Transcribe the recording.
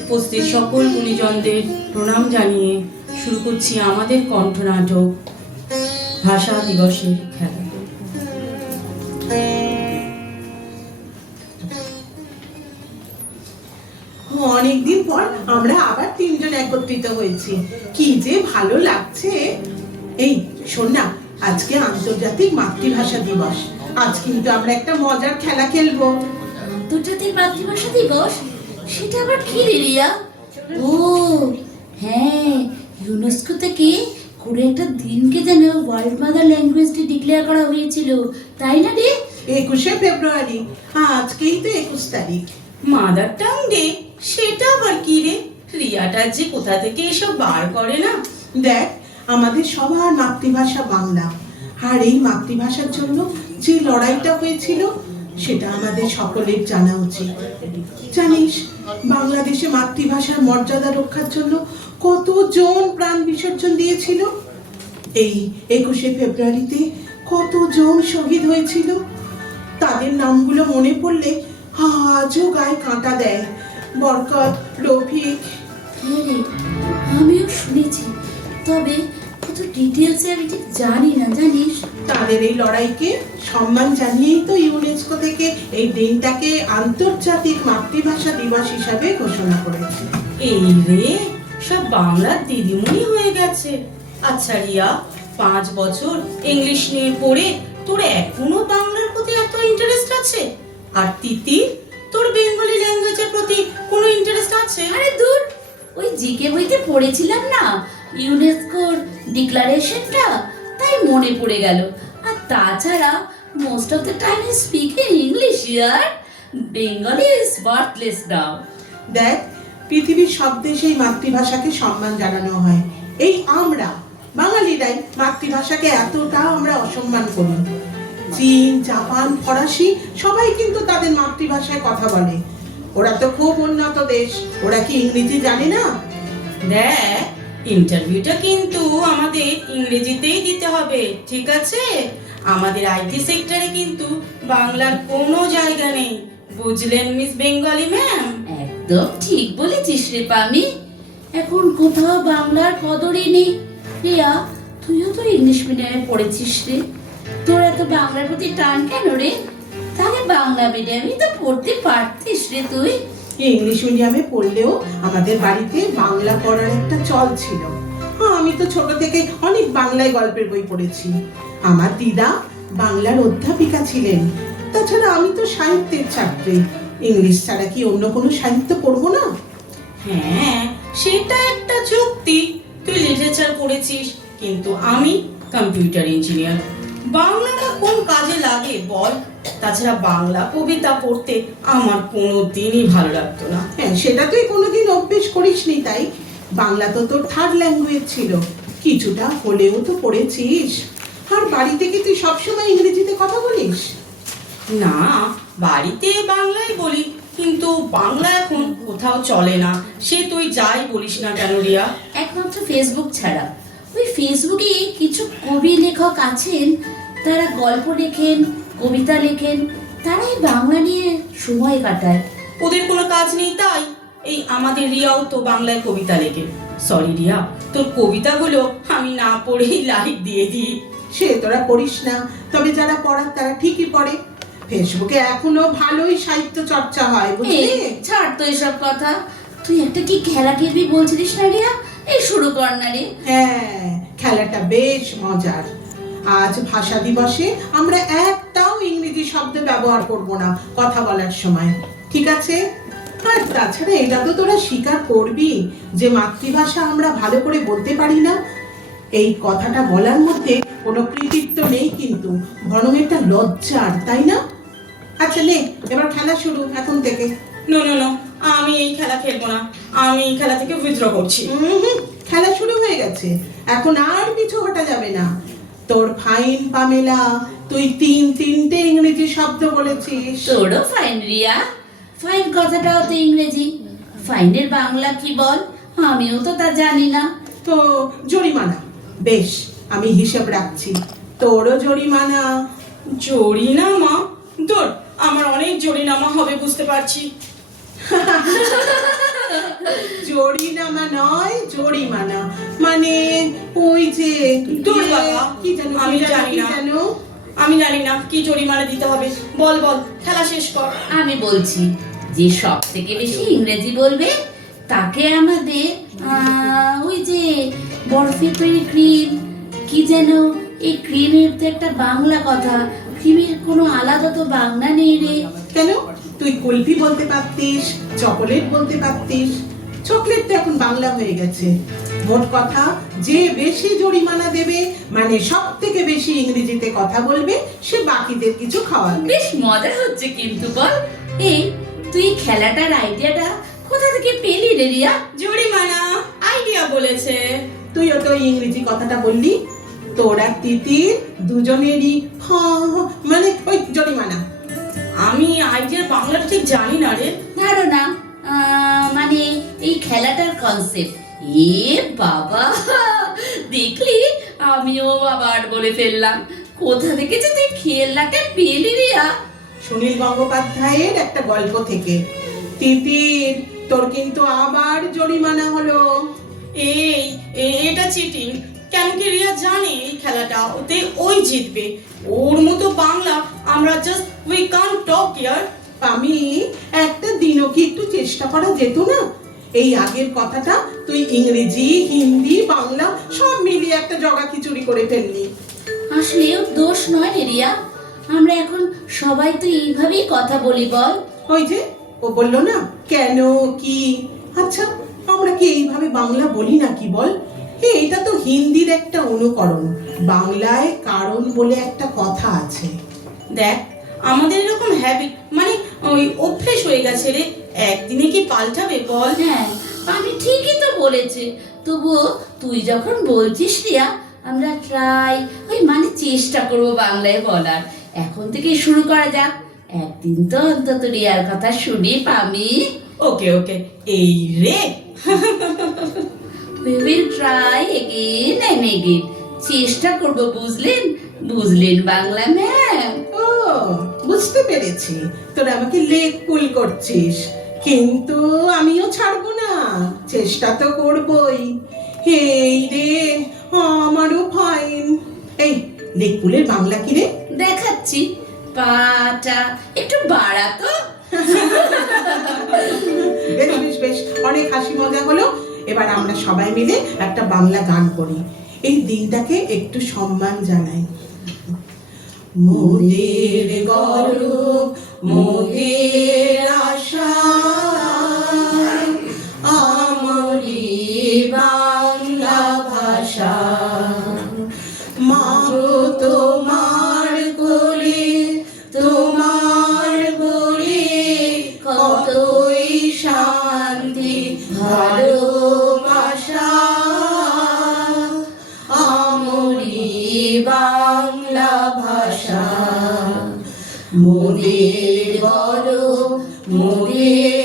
উপস্থিত সকল গুণীজনদের প্রণাম জানিয়ে শুরু করছি আমাদের কণ্ঠনাটক ভাষা দিবসের খেলা। অনেকদিন পর আমরা আবার তিনজন একত্রিত হয়েছি, কি যে ভালো লাগছে। এই শোন না, আজকে আন্তর্জাতিক মাতৃভাষা দিবস। আজ কিন্তু আমরা একটা মজার খেলা খেলবো। আন্তর্জাতিক মাতৃভাষা দিবস? সেটা আবার কি রে রিয়া? ও হ্যাঁ, ইউনেস্কো থেকে কোনো একটা দিনকে যেন world mother language day declare করা হয়েছিল, তাই না রে? 21শে ফেব্রুয়ারি, আজকেই তো 21 তারিখ। মাদার টাং ডে, সেটা আবার কি রে? রিয়াটা যে কোথা থেকে এসব বার করে না। দেখ, আমাদের সবার মাতৃভাষা বাংলা, আর এই মাতৃভাষার জন্য যে লড়াইটা হয়েছিল সেটা আমাদের সকলের জানা উচিত। জানিস, বাংলাদেশে মাতৃভাষার মর্যাদা রক্ষার জন্য কতজন প্রাণ বিসর্জন দিয়েছিল? এই 21শে ফেব্রুয়ারিতে কতজন শহীদ হয়েছিল, তাদের নামগুলো মনে পড়লে আজও গায়ে কাঁটা দেয়। বরকত, রফিক। হ্যাঁ রে, আমিও শুনেছি, তবে কত ডিটেলসে আমি ঠিক জানি না, জানিস? তাদের এই লড়াইকে সম্মান জানিয়েই তো ইউনেস্কো থেকে এই দিনটাকে আন্তর্জাতিক মাতৃভাষা দিবস হিসাবে ঘোষণা করেছে। এই রে, সব বাংলার দিদিমণি হয়ে গেছে। আচ্ছা রিয়া, 5 বছর ইংলিশ নিয়ে পড়ে তোর এখনো বাংলার প্রতি এত ইন্টারেস্ট আছে? আর তিতি, তোর বেঙ্গলি ল্যাঙ্গুয়েজের প্রতি কোনো ইন্টারেস্ট আছে? আরে দূর, ওই জিকে বইতে পড়েছিলাম না ইউনেস্কোর ডিক্লারেশনটা, তাই মনে পড়ে গেল। আর তাছাড়া most of the time I speak in English ইয়ার, বেঙ্গলি ইজ ওয়ার্থলেস নাও। দেখ, পৃথিবীর সব দেশেই মাতৃভাষাকে সম্মান জানানো হয়। এই আমরা বাঙালিরাই মাতৃভাষাকে এতটা আমরা অসম্মান করি। চীন, জাপান, ফরাসি সবাই কিন্তু তাদের মাতৃভাষায় কথা বলে। ওরা তো খুব উন্নত দেশ, ওরা কি ইংরেজি জানে না? দেখ, ইন্টারভিউটা কিন্তু আমাদের ইংরেজিতেই দিতে হবে, ঠিক আছে? আমাদের আইটি সেক্টরে কিন্তু বাংলার কোনো জায়গা নেই, বুঝলেন মিস বেঙ্গলি ম্যাম? একদম ঠিক বলেছিস রে পামি, এখন কোথাও বাংলার কদরই নেই। রিয়া, তুইও তো ইংলিশ মিডিয়ামে পড়েছিস রে, তোর এত বাংলার প্রতি টান কেন রে? তাহলে বাংলা মিডিয়ামে তো পড়তে পারতিস রে তুই। ইংলিশ মিডিয়ামে পড়লেও আমাদের বাড়িতে বাংলা পড়ার একটা চল ছিল। আমি তো ছোট থেকে অনেক বাংলায় গল্পের বই পড়েছি। আমার দিদা বাংলার অধ্যাপিকা ছিলেন। তাছাড়া আমি তো সাহিত্যের ছাত্রী, ইংলিশ ছাড়া কি অন্য কোনো সাহিত্য পড়বো না? হ্যাঁ, সেটা একটা যুক্তি। তুই লিটারেচার পড়েছিস, কিন্তু আমি কম্পিউটার ইঞ্জিনিয়ার। বাংলাটা কোন কাজে লাগে বল? তাছাড়া বাংলা কবিতা পড়তে আমার কোনো দিনই ভালো লাগতো না। হ্যাঁ, সেটা তুই কোনোদিন অভ্যেস করিসনি, তাই বাংলা তো তোর থার্ড ল্যাঙ্গুয়েজ ছিল, কিছুটা হলেও তো পড়েছিস। আর বাড়ি থেকে তুই সবসময় ইংরেজিতে কথা বলিস? না, বাড়িতে বাংলায় বলি, কিন্তু বাংলা এখন কোথাও চলে না। সে তুই যাই বলিস না কেন রিয়া। একমাত্র ফেসবুক ছাড়া, ওই ফেসবুকে কিছু কবি লেখক আছেন, তারা গল্প লেখেন, কবিতা লেখেন, তারাই বাংলা নিয়ে সময় কাটায়। ওদের কোনো কাজ নেই তাই এই আমাদের রিয়াও তো বাংলায় কবিতা লেখে। সরি রিয়া, তোর কবিতাগুলো আমি না পড়েই লাইক দিয়ে দিই। সে তোরা পড়িস না, তবে যারা পড়ার তারা ঠিকই পড়ে। ফেসবুকে এখনো ভালোই সাহিত্য চর্চা হয়, বুঝলি? ছাড় তো এসব কথা, তুই একটা কি খেলা খেলবি বলছিলিস না রিয়া? এই শুরু কর না রে। হ্যাঁ, খেলাটা বেশ মজার। আজ ভাষা দিবসে আমরা একটাও ইংরেজি শব্দ ব্যবহার করব না কথা বলার সময়, ঠিক আছে? আর তাছাড়া এটা তো তোরা স্বীকার করবি যে মাতৃভাষা আমরা ভালো করে বলতে পারি না। এই কথাটা বলার মধ্যে কোনো কৃতিত্ব নেই, কিন্তু বরং একটা লজ্জার, তাই না? আচ্ছা নে, এবার খেলা শুরু এখন থেকে। নো নো নো, আমি এই খেলা খেলবো না। আমি এই খেলা থেকে উইথড্র করছি। খেলা শুরু হয়ে গেছে, এখন আর পিছু হটা যাবে না। তোর ফাইন পামেলা, তুই তিনটে ইংরেজি শব্দ বলেছিস। তোরও ফাইন রিয়া, ফাইন কথাটাও তো ইংরেজি। ফাইনের বাংলা কি বল? আমিও তো তা জানি না। তো জরিমানা, বেশ, আমি হিসাব রাখছি। তোরও জরিমানা। জরিনামা? দূর, আমার অনেক জরিনামা হবে বুঝতে পারছি। জরিনামা নয়, জরিমানা। মানে ওই যে দূর বাবা, কি জানো, আমি জানি না। আমি জানি না কি জরিমানা দিতে হবে। বল বল, খেলা শেষ কর। আমি বলছি, যে সব থেকে বেশি ইংরেজি বলবে তাকে আমাদের ওই যে বরফে তৈরি ক্রিম, কি যেন, এই ক্রিমের তো একটা বাংলা কথা, ক্রিমের কোনো আলাদা তো বাংলা নেই রে। কেন? তুই কুলফি বলতে পারতিস, চকোলেট বলতে পারতিস। চকলেট তো এখন বাংলা হয়ে গেছে। মোট কথা, যে বেশি জরিমানা দেবে, মানে সব থেকে বেশি ইংরেজিতে কথা বলবে, সে বাকিদের কিছু খাওয়াবে। বেশ মজা হচ্ছে কিন্তু বল। এই তুই খেলাটার আইডিয়াটা কোথা থেকে পেলি রে রিয়া? জরিমানা আইডিয়া বলেছে। তুইও তো ইংরেজি কথাটা বললি। তোরা তিতির দুজনেরই মানে ওই জরিমানা। আমি আইডিয়ার বাংলাটা ঠিক জানি না রে। ধারণা, মানে এই খেলাটার কনসেপ্ট। এ বাবা, দেখলি আমিও আবার বলে ফেললাম। কোথা থেকে যে তুই খেলাটা পেলি রিয়া? সুনীল গঙ্গোপাধ্যায়ের একটা গল্প থেকে। তিতির, তোর কিন্তু আবার জরিমানা হলো। এটা চিটিং। কেন কি রিয়া জানে এই খেলাটা ওতে ওই জিতবে। ওর মতো বাংলা আমরা জাস্ট উই কান্ট টক ইয়ার। আমি একটা দিনও কি একটু চেষ্টা করা যেত না? এই আগের কথাটা তুই ইংরেজি, হিন্দি, বাংলা সব মিলিয়ে একটা জগা খিচুড়ি করে ফেললি। আসলে ওর দোষ নয় রে রিয়া, আমরা এখন সবাই তো এইভাবেই কথা বলি বল। ওই যে ও বললো না, কেন কি। আচ্ছা, আমরা কি এইভাবে বাংলা বলি না কি বল? এটা তো হিন্দির একটা অনুকরণ। বাংলায় কারণ বলে একটা কথা আছে। দেখ, আমাদের এরকম হ্যাবিট, মানে ওই অভ্যেস হয়ে গেছে রে। একদিনে কি পাল্টাবে বল? হ্যাঁ, আমি ঠিকই তো বলেছে। তবুও তুই যখন বলছিস রিয়া, আমরা ট্রাই, ওই মানে চেষ্টা করব বাংলায় বলার। এখন থেকে শুরু করা যাক। একদিন তো অন্তত রিয়ার কথা শুনি পামি। ওকে ওকে, এই রে। We will try again and again. চেষ্টা করব, বুঝলেন? বুঝলেন বাংলা ম্যাম? ও, বুঝতে পেরেছি। তোরা আমাকে লেগ পুল করছিস, কিন্তু আমিও ছাড়বো না। চেষ্টা তো করবই। এই রে, আমারও ফাইন। এই লেগ পুলের বাংলা কি রে? দেখাচ্ছি, পাটা একটু বাড়াতো। বেশ বেশ বেশ, অনেক হাসি মজা হলো। এবার আমরা সবাই মিলে একটা বাংলা গান করি। এই দিনটাকে একটু সম্মান জানাই। মোদের গর্ব, মোদের আশা, আমরি বাংলা ভাষা। মাগো তোমার কোলে, তোমার বলে কতই শান্তি ভালোবাসা। আমরি বাংলা ভাষা, মোদের গর্ব, মোদের